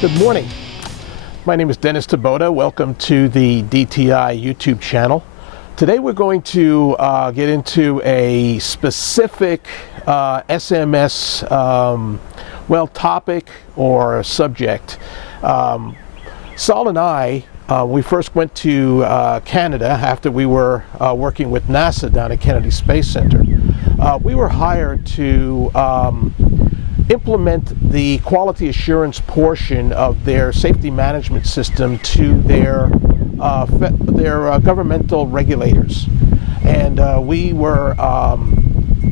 Good morning. My name is Dennis Taboda. Welcome to the DTI YouTube channel. Today we're going to get into a specific SMS topic or subject. Saul and I, we first went to Canada after we were working with NASA down at Kennedy Space Center. We were hired to implement the quality assurance portion of their safety management system to their governmental regulators. And we were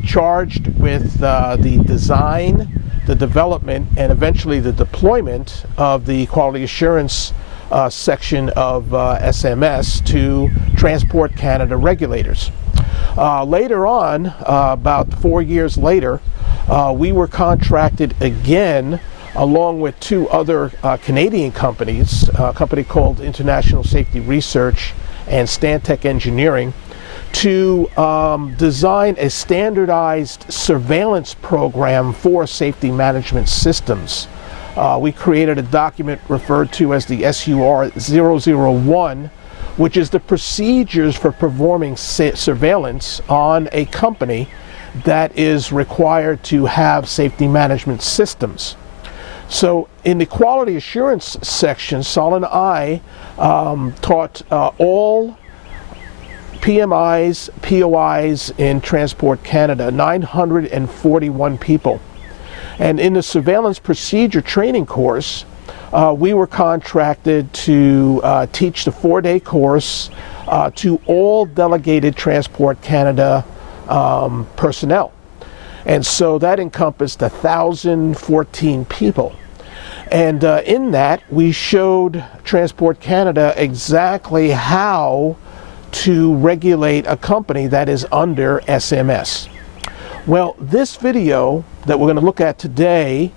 charged with the design, the development, and eventually the deployment of the quality assurance section of SMS to Transport Canada regulators. Later on, about 4 years later, we were contracted again along with two other Canadian companies, a company called International Safety Research and Stantec Engineering, to design a standardized surveillance program for safety management systems. We created a document referred to as the SUR 001, which is the procedures for performing surveillance on a company that is required to have safety management systems. So in the quality assurance section, Saul and I taught all PMIs, POIs in Transport Canada, 941 people. And in the surveillance procedure training course, we were contracted to teach the 4-day course to all delegated Transport Canada personnel. And so that encompassed 1,014 people. And in that, we showed Transport Canada exactly how to regulate a company that is under SMS. Well, this video that we're going to look at today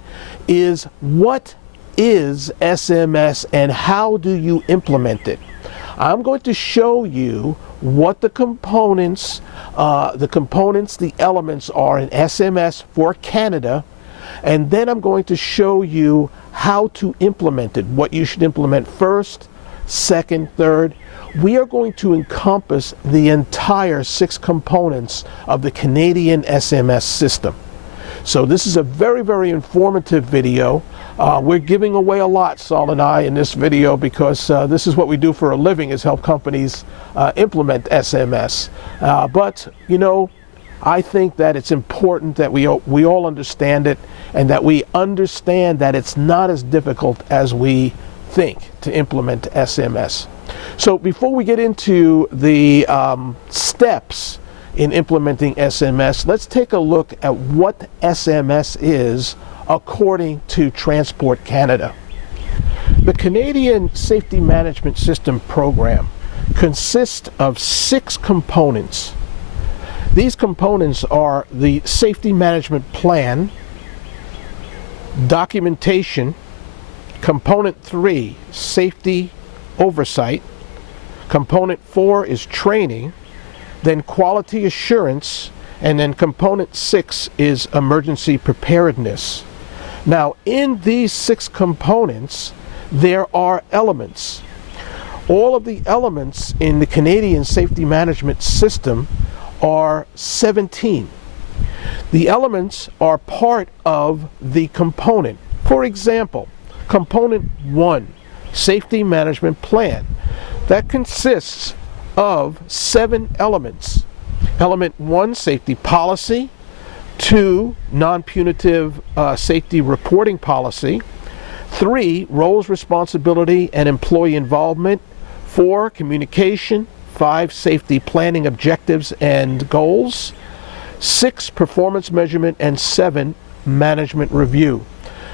is what is SMS and how do you implement it. I'm going to show you what the components, the elements are in SMS for Canada, and then I'm going to show you how to implement it, what you should implement first, second, third. We are going to encompass the entire 6 components of the Canadian SMS system. So this is a very, very informative video. We're giving away a lot, Saul and I, in this video because this is what we do for a living, is help companies implement SMS. But, you know, I think that it's important that we all understand it, and that we understand that it's not as difficult as we think to implement SMS. So before we get into the steps in implementing SMS, let's take a look at what SMS is according to Transport Canada. The Canadian Safety Management System program consists of 6 components. These components are the Safety Management Plan, Documentation, Component 3, Safety Oversight, Component 4 is Training, then Quality Assurance, and then Component 6 is Emergency Preparedness. Now, in these 6 components, there are elements. All of the elements in the Canadian Safety Management System are 17. The elements are part of the component. For example, Component 1, Safety Management Plan. That consists of 7 elements. Element 1, Safety Policy. 2, Non-Punitive Safety Reporting Policy. 3, Roles, Responsibility, and Employee Involvement. 4, Communication. 5, Safety Planning Objectives and Goals. 6, Performance Measurement, and 7, Management Review.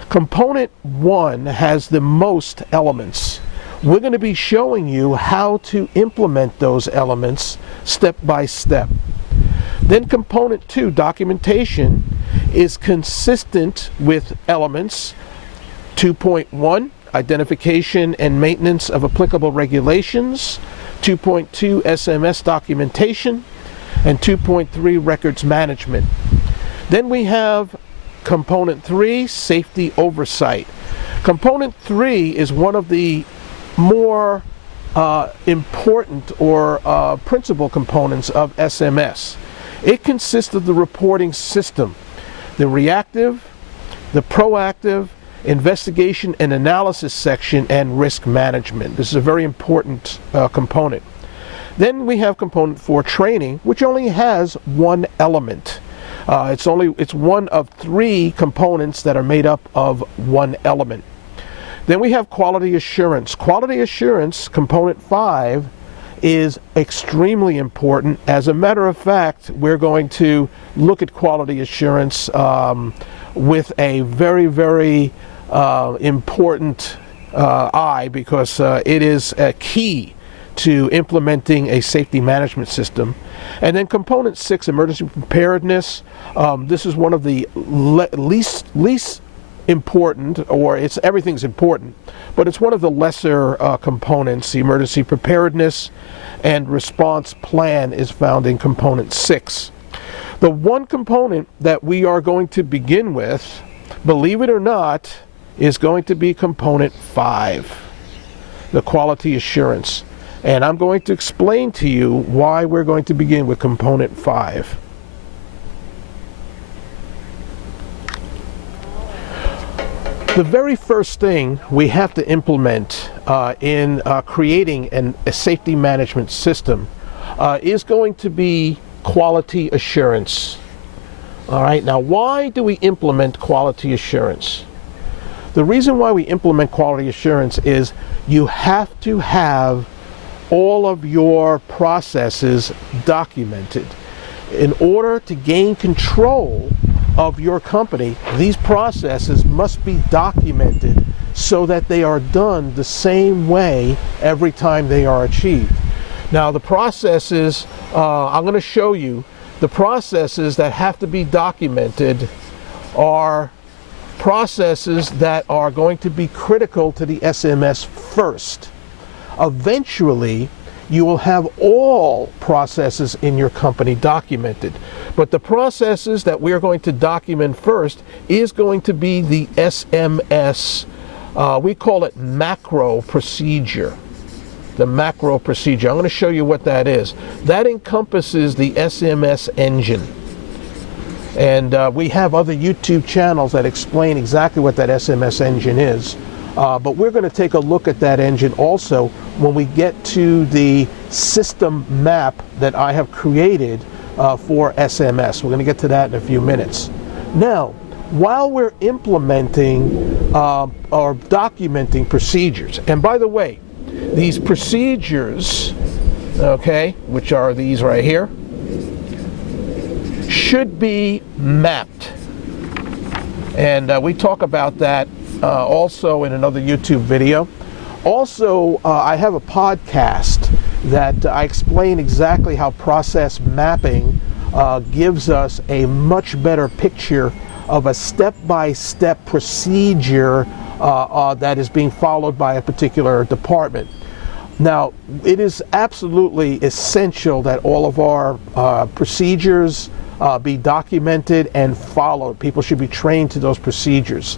Component 1 has the most elements. We're going to be showing you how to implement those elements step by step. Then Component 2, Documentation, is consistent with elements 2.1, Identification and Maintenance of Applicable Regulations, 2.2, SMS Documentation, and 2.3, Records Management. Then we have Component 3, Safety Oversight. Component 3 is one of the more important or principal components of SMS. It consists of the reporting system, the reactive, the proactive, investigation and analysis section, and risk management. This is a very important component. Then we have component 4, training, which only has one element. It's one of 3 components that are made up of one element. Then we have quality assurance. Quality assurance, component 5, is extremely important. As a matter of fact, we're going to look at quality assurance with a very, very important eye, because it is a key to implementing a safety management system. And then component 6, emergency preparedness. This is one of the least important, or everything's important, but it's one of the lesser components. The emergency preparedness and response plan is found in component 6. The one component that we are going to begin with, believe it or not, is going to be component 5, the quality assurance. And I'm going to explain to you why we're going to begin with component 5. The very first thing we have to implement in creating a safety management system is going to be quality assurance. All right, now why do we implement quality assurance? The reason why we implement quality assurance is you have to have all of your processes documented. In order to gain control of your company, these processes must be documented so that they are done the same way every time they are achieved. Now the processes, I'm going to show you, the processes that have to be documented are processes that are going to be critical to the SMS first. Eventually, you will have all processes in your company documented. But the processes that we're going to document first is going to be the SMS, we call it macro procedure. The macro procedure. I'm going to show you what that is. That encompasses the SMS Engine. And we have other YouTube channels that explain exactly what that SMS Engine is. But we're going to take a look at that engine also when we get to the system map that I have created for SMS. We're going to get to that in a few minutes. Now, while we're implementing or documenting procedures, and by the way, these procedures, okay, which are these right here, should be mapped. And we talk about that also in another YouTube video. Also, I have a podcast that I explain exactly how process mapping gives us a much better picture of a step-by-step procedure that is being followed by a particular department. Now, it is absolutely essential that all of our procedures be documented and followed. People should be trained to those procedures.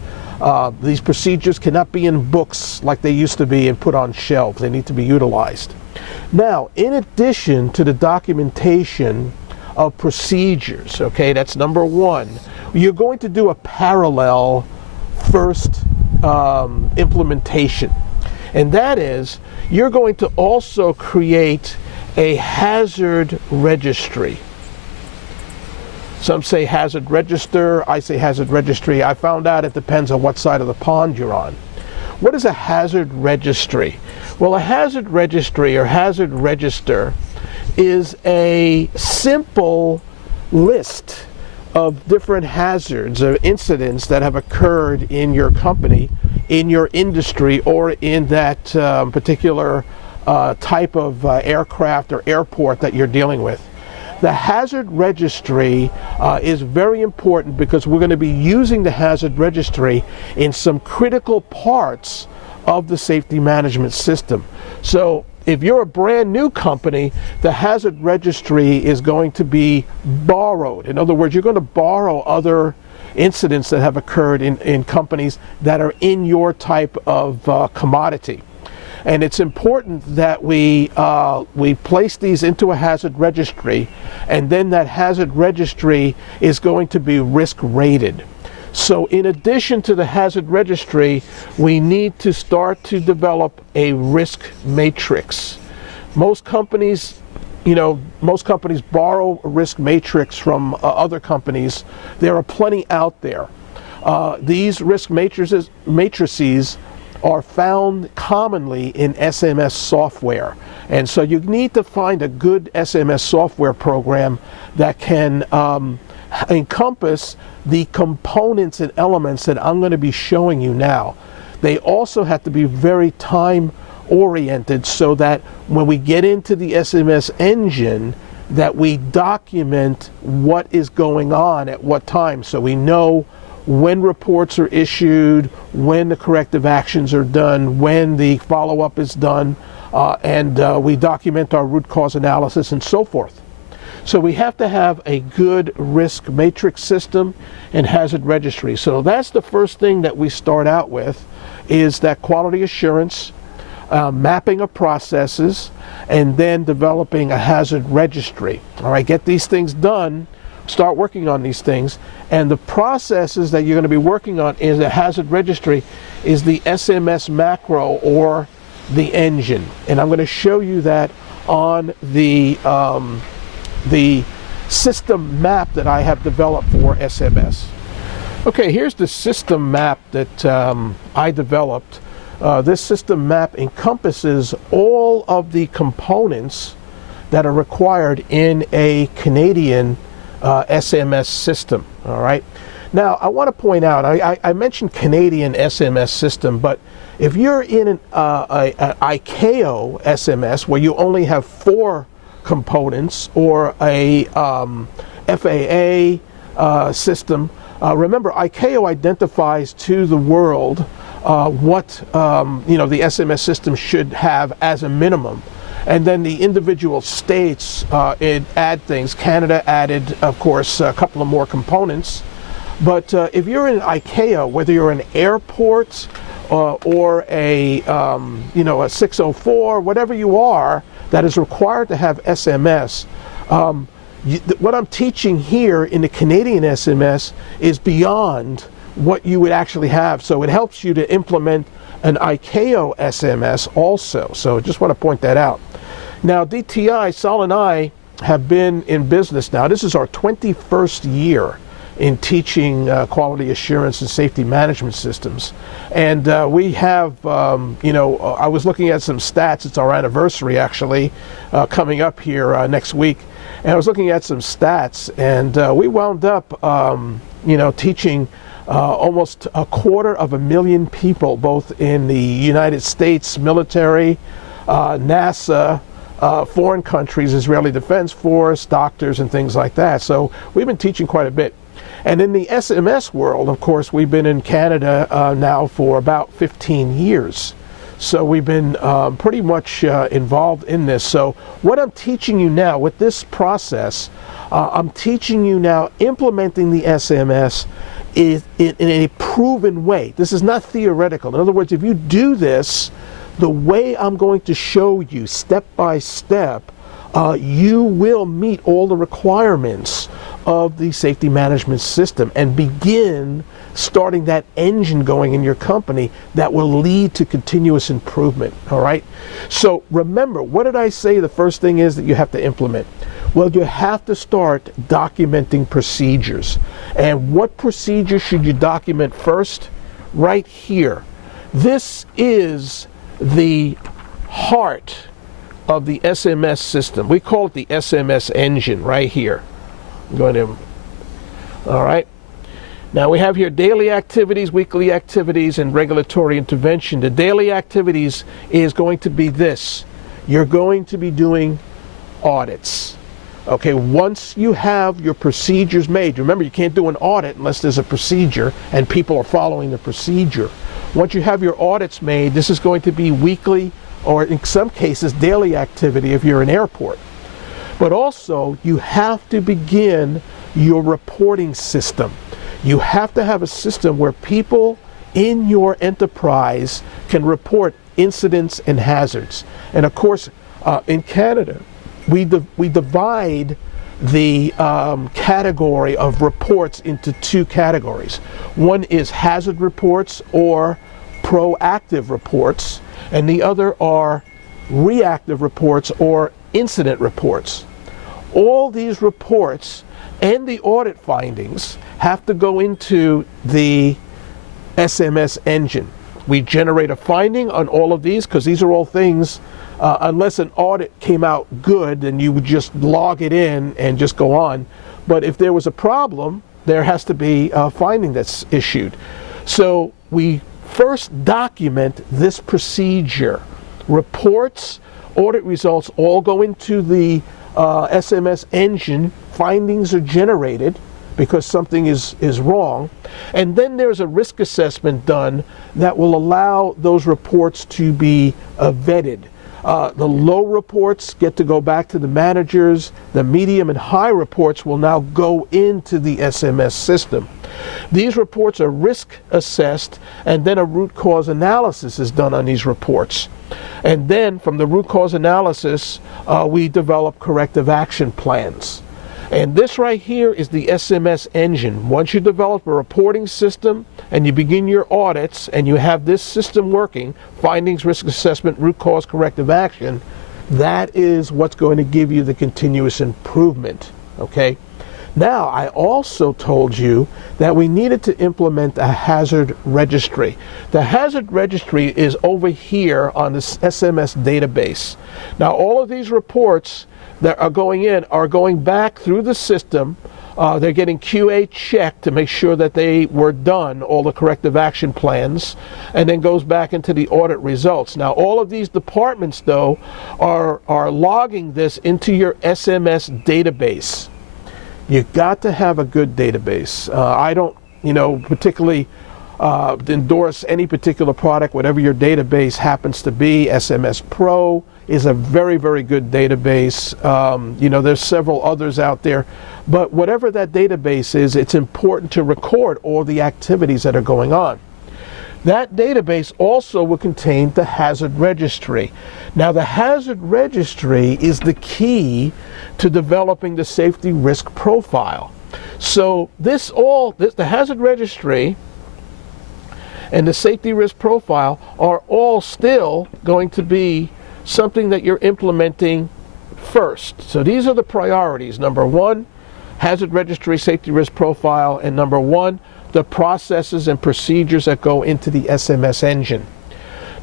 These procedures cannot be in books like they used to be and put on shelves. They need to be utilized. Now, in addition to the documentation of procedures, okay, that's number one, you're going to do a parallel first implementation. And that is, you're going to also create a hazard registry. Some say hazard register, I say hazard registry. I found out it depends on what side of the pond you're on. What is a hazard registry? Well, a hazard registry or hazard register is a simple list of different hazards or incidents that have occurred in your company, in your industry, or in that particular type of aircraft or airport that you're dealing with. The hazard registry is very important because we're going to be using the hazard registry in some critical parts of the safety management system. So if you're a brand new company, the hazard registry is going to be borrowed. In other words, you're going to borrow other incidents that have occurred in companies that are in your type of commodity. And it's important that we place these into a hazard registry, and then that hazard registry is going to be risk rated. So in addition to the hazard registry, we need to start to develop a risk matrix. Most companies borrow a risk matrix from other companies. There are plenty out there. These risk matrices are found commonly in SMS software. And so you need to find a good SMS software program that can encompass the components and elements that I'm going to be showing you now. They also have to be very time oriented so that when we get into the SMS engine, that we document what is going on at what time, so we know when reports are issued, when the corrective actions are done, when the follow-up is done, and we document our root cause analysis and so forth. So we have to have a good risk matrix system and hazard registry. So that's the first thing that we start out with, is that quality assurance, mapping of processes, and then developing a hazard registry. All right, get these things done, start working on these things, and the processes that you're going to be working on in the hazard registry is the SMS macro or the engine. And I'm going to show you that on the system map that I have developed for SMS. Okay, here's the system map that I developed. This system map encompasses all of the components that are required in a Canadian SMS system. All right. Now, I want to point out, I mentioned Canadian SMS system, but if you're in an ICAO SMS where you only have 4 components, or a FAA system, remember, ICAO identifies to the world what the SMS system should have as a minimum. And then the individual states add things. Canada added, of course, a couple of more components. But if you're in ICAO, whether you're an airport or a 604, whatever you are, that is required to have SMS, what I'm teaching here in the Canadian SMS is beyond what you would actually have. So it helps you to implement an ICAO SMS also. So I just want to point that out. Now, DTI, Sal and I have been in business now. This is our 21st year in teaching quality assurance and safety management systems. And we have, I was looking at some stats. It's our anniversary, actually, coming up here next week. And I was looking at some stats, and we wound up, teaching almost 250,000 people, both in the United States military, NASA, foreign countries, Israeli Defense Force, doctors, and things like that. So we've been teaching quite a bit. And in the SMS world, of course, we've been in Canada now for about 15 years. So we've been pretty much involved in this. So what I'm teaching you now with this process, I'm teaching you now implementing the SMS in a proven way. This is not theoretical. In other words, if you do this the way I'm going to show you step by step, you will meet all the requirements of the safety management system and begin starting that engine going in your company that will lead to continuous improvement. All right. So remember, what did I say the first thing is that you have to implement? Well, you have to start documenting procedures. And what procedures should you document first? Right here. This is the heart of the SMS system. We call it the SMS engine right here. I'm going to, all right. Now we have here daily activities, weekly activities, and regulatory intervention. The daily activities is going to be this. You're going to be doing audits. Okay, once you have your procedures made, remember you can't do an audit unless there's a procedure and people are following the procedure. Once you have your audits made, this is going to be weekly or in some cases daily activity if you're an airport. But also you have to begin your reporting system. You have to have a system where people in your enterprise can report incidents and hazards. And of course, in Canada, we divide the category of reports into two categories. One is hazard reports or proactive reports, and the other are reactive reports or incident reports. All these reports and the audit findings have to go into the SMS engine. We generate a finding on all of these because these are all things, unless an audit came out good, then you would just log it in and just go on. But if there was a problem, there has to be a finding that's issued. So we first document this procedure. Reports, audit results all go into the SMS engine. Findings are generated because something is wrong. And then there's a risk assessment done that will allow those reports to be vetted. The low reports get to go back to the managers. The medium and high reports will now go into the SMS system. These reports are risk assessed, and then a root cause analysis is done on these reports. And then from the root cause analysis, we develop corrective action plans. And this right here is the SMS engine. Once you develop a reporting system and you begin your audits and you have this system working, findings, risk assessment, root cause, corrective action, that is what's going to give you the continuous improvement, okay? Now, I also told you that we needed to implement a hazard registry. The hazard registry is over here on this SMS database. Now, all of these reports that are going in are going back through the system. They're getting QA checked to make sure that they were done, all the corrective action plans, and then goes back into the audit results. Now, all of these departments, though, are logging this into your SMS database. You've got to have a good database. I don't, particularly endorse any particular product, whatever your database happens to be. SMS Pro is a very, very good database. There's several others out there. But whatever that database is, it's important to record all the activities that are going on. That database also will contain the hazard registry. Now, the hazard registry is the key to developing the safety risk profile. So the hazard registry and the safety risk profile are all still going to be something that you're implementing first. So these are the priorities. Number one, hazard registry, safety risk profile, and number one, the processes and procedures that go into the SMS engine.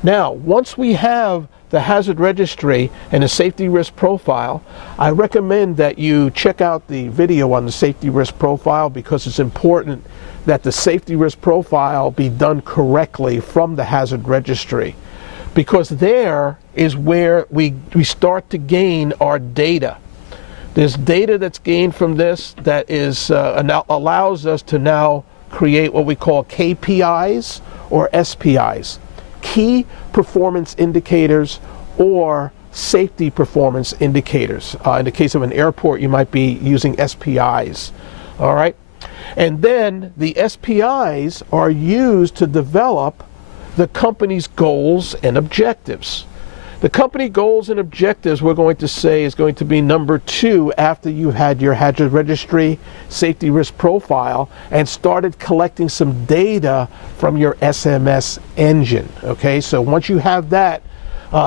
Now, once we have the hazard registry and the safety risk profile, I recommend that you check out the video on the safety risk profile, because it's important that the safety risk profile be done correctly from the hazard registry, because there is where we start to gain our data. There's data that's gained from this that is allows us to now create what we call KPIs or SPIs, key performance indicators or safety performance indicators. In the case of an airport, you might be using SPIs, all right? And then the SPIs are used to develop the company's goals and objectives. The company goals and objectives, we're going to say, is going to be number 2 after you've had your hazard registry, safety risk profile, and started collecting some data from your SMS engine. Okay, so once you have that,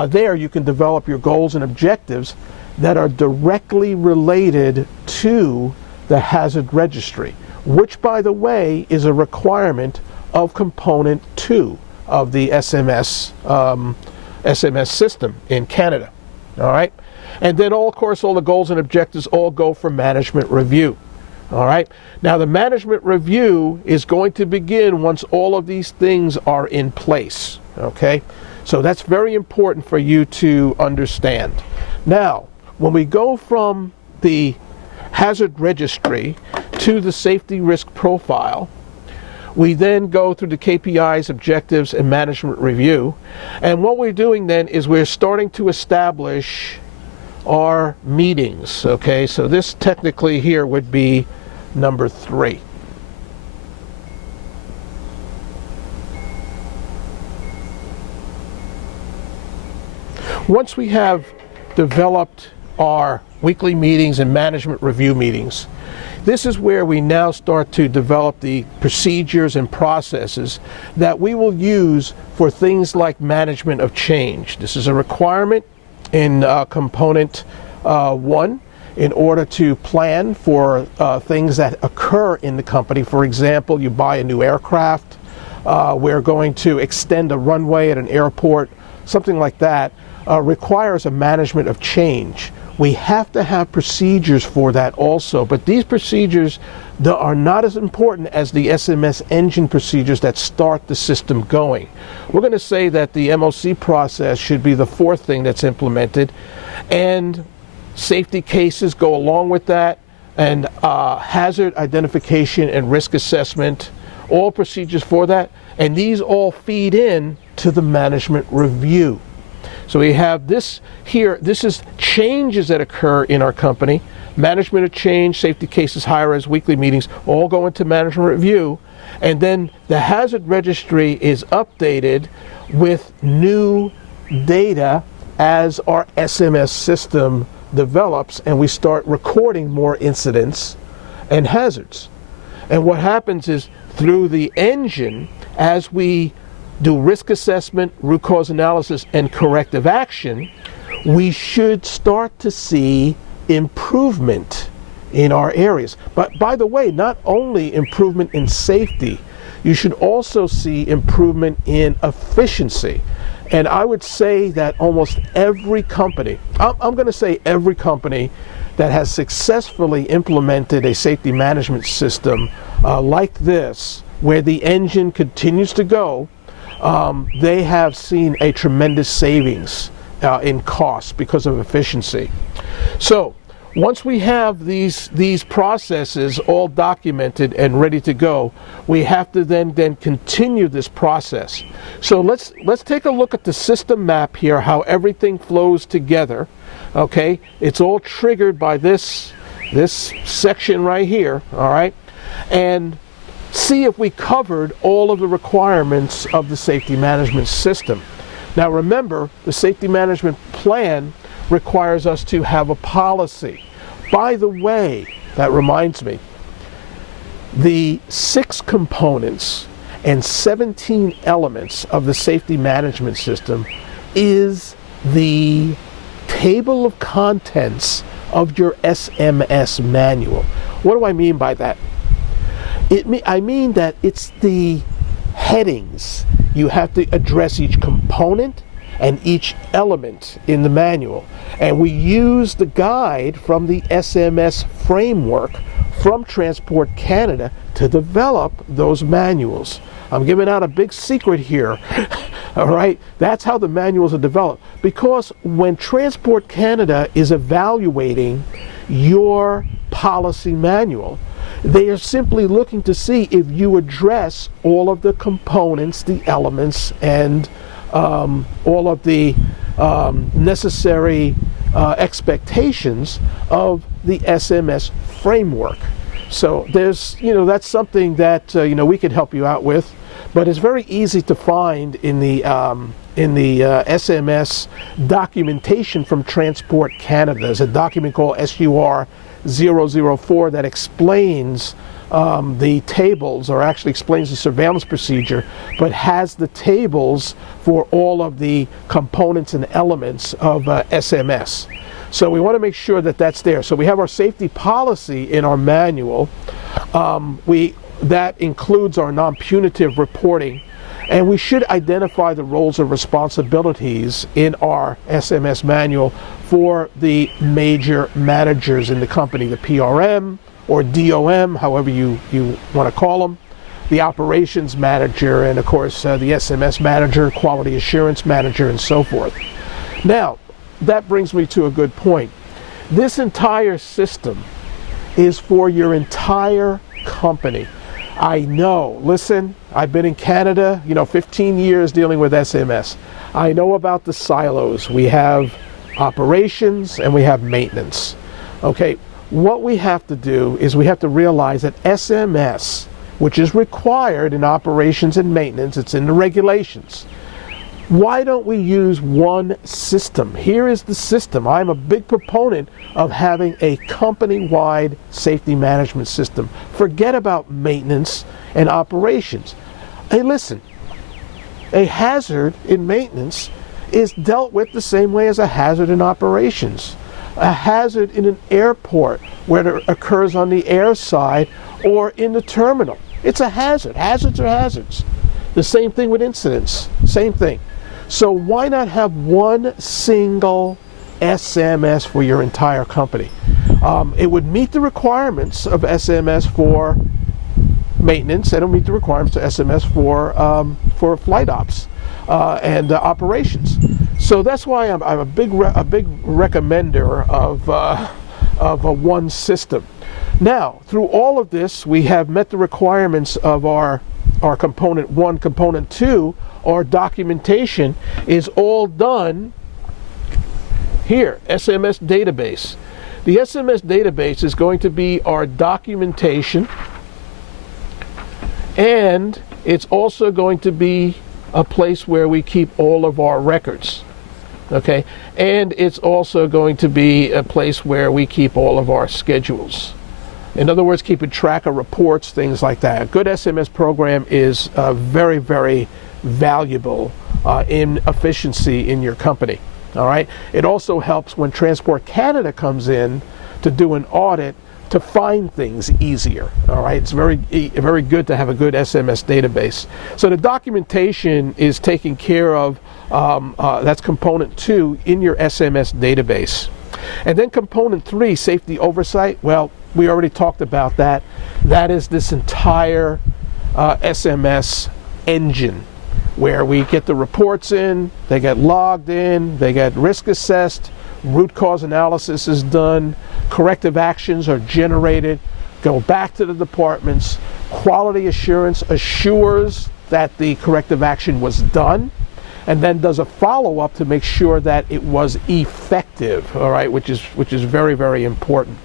there you can develop your goals and objectives that are directly related to the hazard registry, which, by the way, is a requirement of component 2 of the SMS system in Canada. All right, and then of course all the goals and objectives all go for management review. All right, now the management review is going to begin once all of these things are in place. Okay, so that's very important for you to understand. Now, when we go from the hazard registry to the safety risk profile, we then go through the KPIs, objectives, and management review. And what we're doing then is we're starting to establish our meetings. Okay, so this technically here would be number 3. Once we have developed our weekly meetings and management review meetings, this is where we now start to develop the procedures and processes that we will use for things like management of change. This is a requirement in component 1 in order to plan for things that occur in the company. For example, you buy a new aircraft, we're going to extend a runway at an airport, something like that requires a management of change. We have to have procedures for that also, but these procedures are not as important as the SMS Engine procedures that start the system going. We're going to say that the MOC process should be the 4th thing that's implemented, and safety cases go along with that, and hazard identification and risk assessment, all procedures for that, and these all feed in to the management review. So we have this here, this is changes that occur in our company. Management of change, safety cases, high-res, weekly meetings, all go into management review. And then the hazard registry is updated with new data as our SMS system develops and we start recording more incidents and hazards. And what happens is through the engine, as we do risk assessment, root cause analysis, and corrective action, we should start to see improvement in our areas. But by the way, not only improvement in safety, you should also see improvement in efficiency. And I would say that almost every company, I'm going to say every company that has successfully implemented a safety management system like this, where the engine continues to go, they have seen a tremendous savings in costs because of efficiency. So once we have these processes all documented and ready to go, we have to then continue this process. So let's take a look at the system map here, how everything flows together. Okay, it's all triggered by this section right here. All right, and see if we covered all of the requirements of the safety management system. Now remember, the safety management plan requires us to have a policy. By the way, that reminds me, the 6 components and 17 elements of the safety management system is the table of contents of your SMS manual. What do I mean by that? I mean that it's the headings. You have to address each component and each element in the manual. And we use the guide from the SMS framework from Transport Canada to develop those manuals. I'm giving out a big secret here. All right, that's how the manuals are developed. Because when Transport Canada is evaluating your policy manual, they are simply looking to see if you address all of the components, the elements, and all of the necessary expectations of the SMS framework. So there's, that's something that we could help you out with, but it's very easy to find in the SMS documentation from Transport Canada. There's a document called SUR 004 that explains the tables, or actually explains the surveillance procedure, but has the tables for all of the components and elements of SMS. So we want to make sure that that's there. So we have our safety policy in our manual. That includes our non-punitive reporting, and we should identify the roles and responsibilities in our SMS manual for the major managers in the company, the PRM or DOM, however you want to call them, the operations manager, and of course the SMS manager, quality assurance manager, and so forth. Now, that brings me to a good point. This entire system is for your entire company. I know, listen, I've been in Canada, 15 years dealing with SMS. I know about the silos. We have operations and we have maintenance. Okay, what we have to do is we have to realize that SMS, which is required in operations and maintenance, it's in the regulations. Why don't we use one system? Here is the system. I'm a big proponent of having a company-wide safety management system. Forget about maintenance and operations. Hey, listen, a hazard in maintenance is dealt with the same way as a hazard in operations. A hazard in an airport, whether it occurs on the air side or in the terminal. It's a hazard. Hazards are hazards. The same thing with incidents. Same thing. So why not have one single SMS for your entire company? It would meet the requirements of SMS for maintenance, and it would meet the requirements of SMS for flight ops and operations. So that's why I'm a big recommender of a one system. Now, through all of this, we have met the requirements of our component 1, component 2. Our documentation is all done here, SMS database. The SMS database is going to be our documentation, and it's also going to be a place where we keep all of our records. Okay, and it's also going to be a place where we keep all of our schedules. In other words, keeping track of reports, things like that. A good SMS program is very, very valuable in efficiency in your company. All right. It also helps when Transport Canada comes in to do an audit to find things easier. All right. It's very good to have a good SMS database. So the documentation is taken care of. That's component 2 in your SMS database. And then component 3, safety oversight. Well, we already talked about that. That is this entire SMS engine, where we get the reports in, they get logged in, they get risk assessed, root cause analysis is done, corrective actions are generated, go back to the departments, quality assurance assures that the corrective action was done, and then does a follow-up to make sure that it was effective, all right, which is very, very important.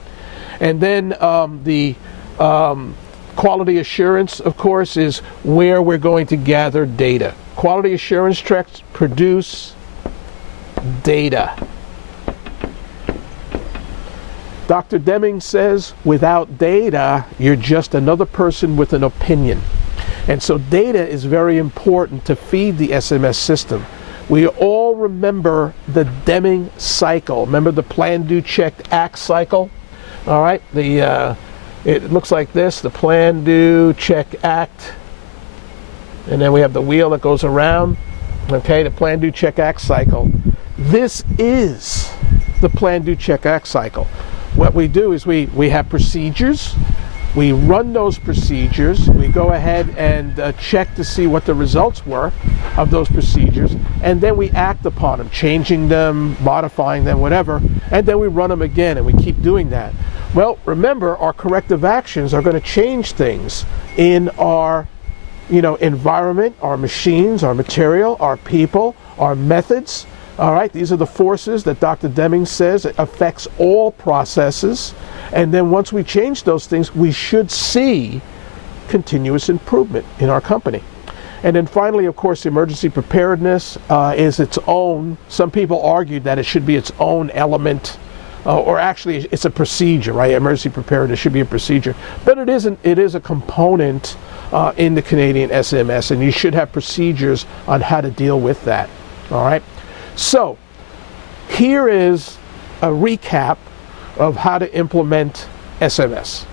And then the quality assurance, of course, is where we're going to gather data. Quality assurance checks produce data. Dr. Deming says, without data, you're just another person with an opinion. And so data is very important to feed the SMS system. We all remember the Deming cycle. Remember the plan, do, check, act cycle? All right, it looks like this: the plan, do, check, act, and then we have the wheel that goes around. Okay, the plan, do, check, act cycle. This is the plan, do, check, act cycle. What we do is we have procedures. We run those procedures. We go ahead and check to see what the results were of those procedures, and then we act upon them, changing them, modifying them, whatever, and then we run them again, and we keep doing that. Well, remember, our corrective actions are going to change things in our environment, our machines, our material, our people, our methods. All right, these are the forces that Dr. Deming says it affects all processes. And then once we change those things, we should see continuous improvement in our company. And then finally, of course, emergency preparedness is its own. Some people argued that it should be its own element, or actually it's a procedure, right? Emergency preparedness should be a procedure, but it isn't. It is a component in the Canadian SMS, and you should have procedures on how to deal with that. All right. So here is a recap of how to implement SMS.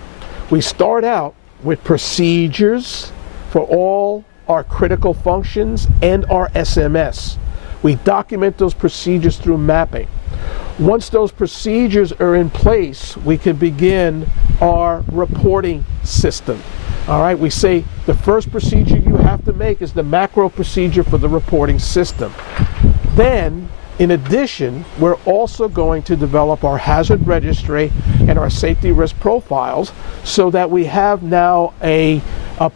We start out with procedures for all our critical functions and our SMS. We document those procedures through mapping. Once those procedures are in place, we can begin our reporting system. All right, we say the first procedure you have to make is the macro procedure for the reporting system. Then, in addition, we're also going to develop our hazard registry and our safety risk profiles so that we have now a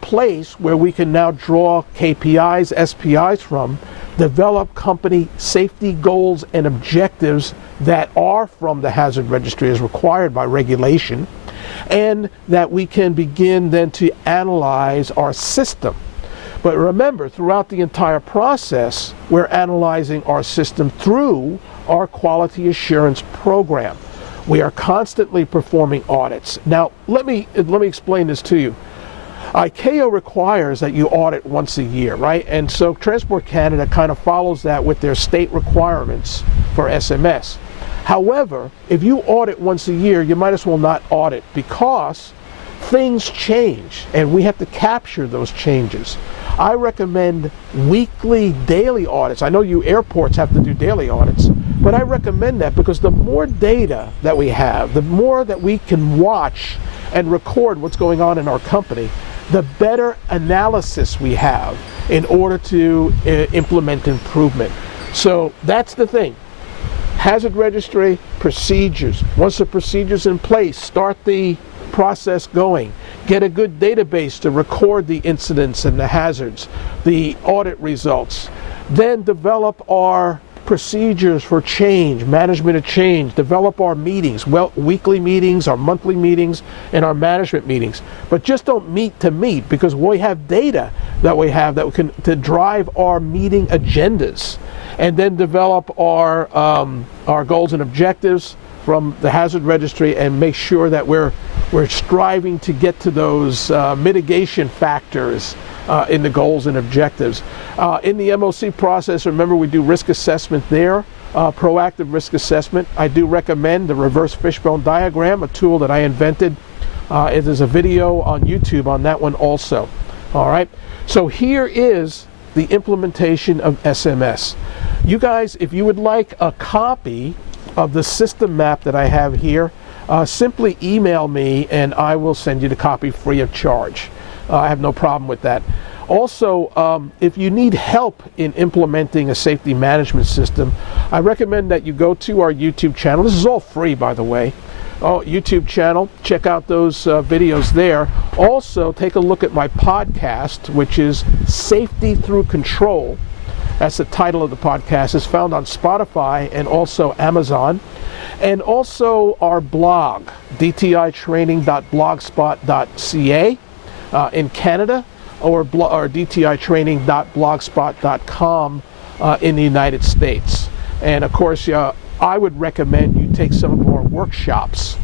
place where we can now draw KPIs, SPIs from, develop company safety goals and objectives that are from the hazard registry as required by regulation, and that we can begin then to analyze our system. But remember, throughout the entire process, we're analyzing our system through our quality assurance program. We are constantly performing audits. Now, let me explain this to you. ICAO requires that you audit once a year, right? And so Transport Canada kind of follows that with their state requirements for SMS. However, if you audit once a year, you might as well not audit, because things change and we have to capture those changes. I recommend weekly, daily audits. I know you airports have to do daily audits, but I recommend that because the more data that we have, the more that we can watch and record what's going on in our company, the better analysis we have in order to implement improvement. So that's the thing. Hazard registry, procedures. Once the procedure's in place, start the process going. Get a good database to record the incidents and the hazards, the audit results. Then develop our procedures for change, management of change. Develop our meetings, weekly meetings, our monthly meetings, and our management meetings. But just don't meet to meet, because we have data that we have that we can to drive our meeting agendas. And then develop our goals and objectives from the hazard registry, and make sure that we're striving to get to those mitigation factors in the goals and objectives. In the MOC process, remember, we do risk assessment there, proactive risk assessment. I do recommend the reverse fishbone diagram, a tool that I invented. There's a video on YouTube on that one also. All right, so here is the implementation of SMS. You guys, if you would like a copy of the system map that I have here, simply email me and I will send you the copy free of charge. I have no problem with that. Also, if you need help in implementing a safety management system, I recommend that you go to our YouTube channel. This is all free, by the way. YouTube channel, check out those videos there. Also, take a look at my podcast, which is Safety Through Control. That's the title of the podcast. It's found on Spotify and also Amazon. And also our blog, dtitraining.blogspot.ca in Canada, or dtitraining.blogspot.com in the United States. And of course, I would recommend you take some of our workshops.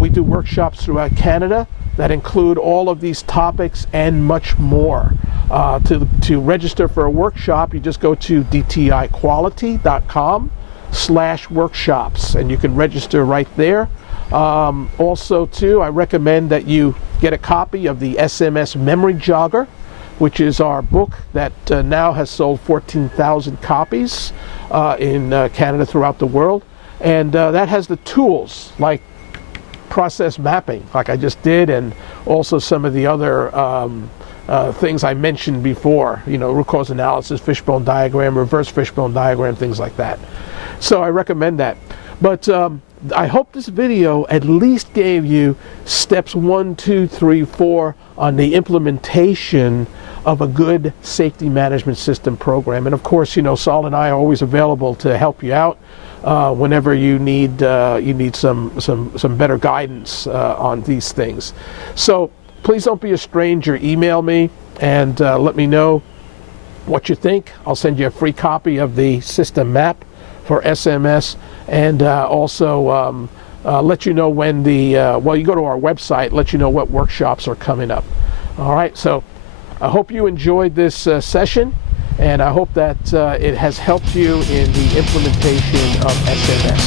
We do workshops throughout Canada that include all of these topics and much more. To register for a workshop, you just go to dtiquality.com/workshops, and you can register right there. Also, too, I recommend that you get a copy of the SMS Memory Jogger, which is our book that now has sold 14,000 copies in Canada, throughout the world. And that has the tools like process mapping, like I just did, and also some of the other things I mentioned before, root cause analysis, fishbone diagram, reverse fishbone diagram, things like that. So I recommend that. But I hope this video at least gave you steps 1, 2, 3, 4 on the implementation of a good safety management system program. And of course, Saul and I are always available to help you out whenever you need some better guidance on these things. So please don't be a stranger. Email me and let me know what you think. I'll send you a free copy of the system map for SMS, and also let you know when you go to our website, let you know what workshops are coming up. All right, so I hope you enjoyed this session, and I hope that it has helped you in the implementation of SMS.